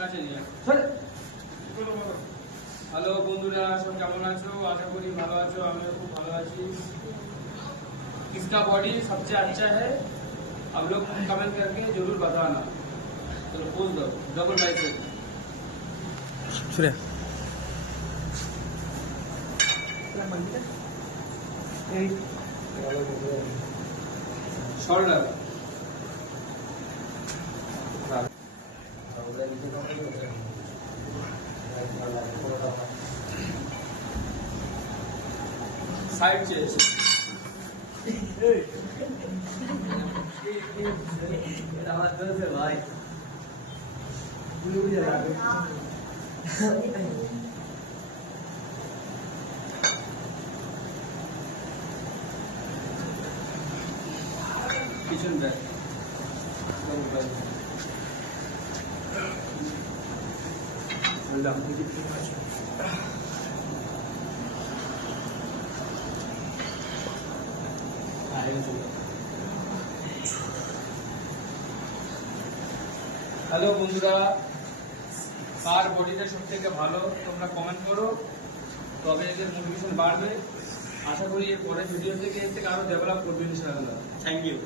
কাছে নিয়ে हेलो बंधुरा सब केमन आछो आशा करी भालो आछो आमिও खूब भालो आছি किसका बॉडी सबसे अच्छा है आप लोग कमेंट करके जरूर बताना चलो पोज दो double bicep Surya shoulder side chest भाई किचन बैग हेलो बंधुरा कार बॉडीটা সবথেকে ভালো তোমরা কমেন্ট করো তবে এদের মোটিভেশন বাড়বে আশা করি এর পরের ভিডিও থেকে আরো ডেভেলপ করবে ইনশাআল্লাহ থ্যাংক ইউ